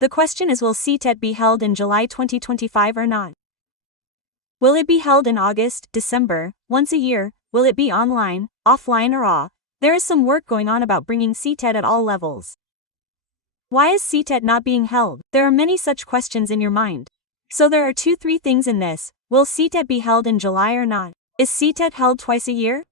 The question is, will ctet be held in July 2025 or not? Will it be held in August, December, once a year? Will it be online, offline or AW? There is some work going on about bringing ctet at all levels. Why is ctet not being held? There are many such questions in your mind. So there are 2-3 things in this. Will ctet be held in July or not? Is ctet held twice a year?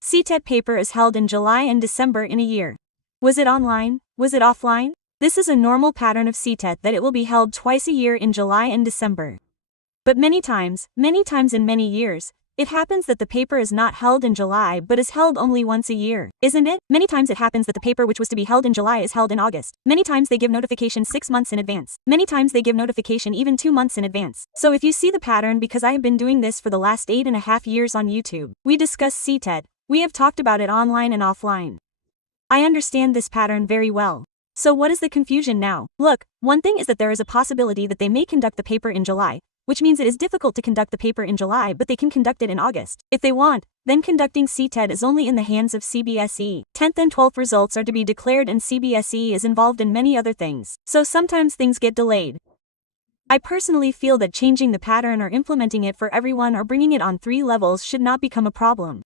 Ctet paper is held in July and December in a year. Was it online? Was it offline? This is a normal pattern of ctet that it will be held twice a year in July and December. But many times in many years, it happens that the paper is not held in July but is held only once a year, isn't it? Many times it happens that the paper which was to be held in July is held in August. Many times they give notification 6 months in advance. Many times they give notification even 2 months in advance. So if you see the pattern, because I have been doing this for the last 8.5 years on YouTube, we discuss ctet, we have talked about it online and offline. I understand this pattern very well. So what is the confusion now? Look, one thing is that there is a possibility that they may conduct the paper in July, which means it is difficult to conduct the paper in July but they can conduct it in August. If they want, then conducting ctet is only in the hands of CBSE. 10th and 12th results are to be declared and CBSE is involved in many other things. So sometimes things get delayed. I personally feel that changing the pattern or implementing it for everyone or bringing it on 3 levels should not become a problem.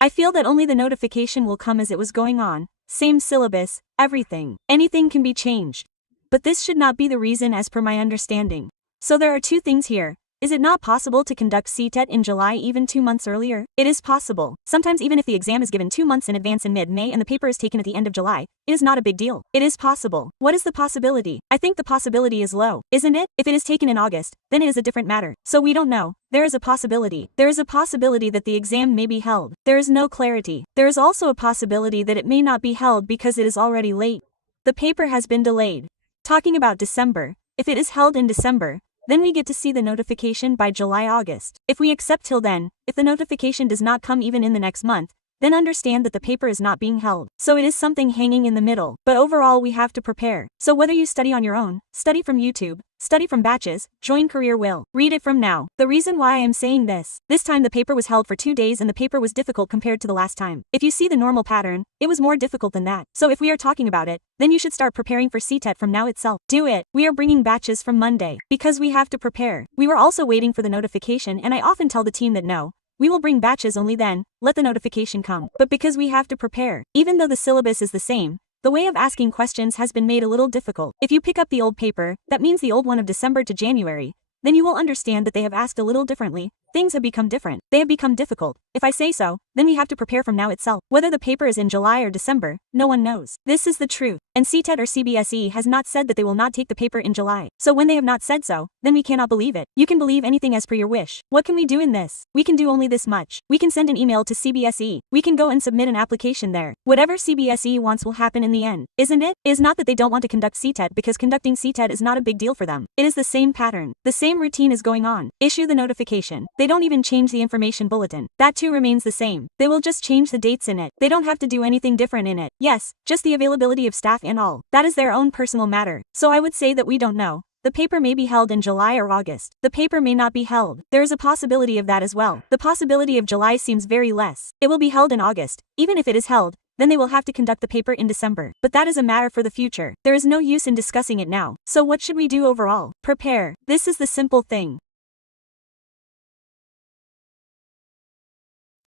I feel that only the notification will come as it was going on, same syllabus, everything. Anything can be changed. But this should not be the reason as per my understanding. So there are 2 things here. Is it not possible to conduct ctet in July even 2 months earlier? It is possible. Sometimes even if the exam is given 2 months in advance in mid-May and the paper is taken at the end of July, it is not a big deal. It is possible. What is the possibility? I think the possibility is low, isn't it? If it is taken in August, then it is a different matter. So we don't know. There is a possibility. There is a possibility that the exam may be held. There is no clarity. There is also a possibility that it may not be held because it is already late. The paper has been delayed. Talking about December, if it is held in December, then we get to see the notification by July-August. If we accept till then, if the notification does not come even in the next month, then understand that the paper is not being held. So it is something hanging in the middle. But overall we have to prepare. So whether you study on your own, study from YouTube, study from batches, join Career Will, read it from now. The reason why I am saying this time the paper was held for 2 days and the paper was difficult compared to the last time. If you see the normal pattern, it was more difficult than that. So if we are talking about it, then you should start preparing for ctet from now itself. Do it. We are bringing batches from Monday. Because we have to prepare. We were also waiting for the notification and I often tell the team that no, we will bring batches only then, let the notification come. But because we have to prepare, even though the syllabus is the same, the way of asking questions has been made a little difficult. If you pick up the old paper, that means the old one of December to January, then you will understand that they have asked a little differently. Things have become different. They have become difficult. If I say so, then we have to prepare from now itself. Whether the paper is in July or December, no one knows. This is the truth. And ctet or CBSE has not said that they will not take the paper in July. So when they have not said so, then we cannot believe it. You can believe anything as per your wish. What can we do in this? We can do only this much. We can send an email to CBSE. We can go and submit an application there. Whatever CBSE wants will happen in the end, isn't it? It is not that they don't want to conduct ctet because conducting ctet is not a big deal for them. It is the same pattern. The same routine is going on. Issue the notification. They don't even change the information bulletin. That too remains the same. They will just change the dates in it. They don't have to do anything different in it. Yes, just the availability of staff and all. That is their own personal matter. So I would say that we don't know. The paper may be held in July or August. The paper may not be held. There is a possibility of that as well. The possibility of July seems very less. It will be held in August. Even if it is held, then they will have to conduct the paper in December. But that is a matter for the future. There is no use in discussing it now. So what should we do overall? Prepare. This is the simple thing.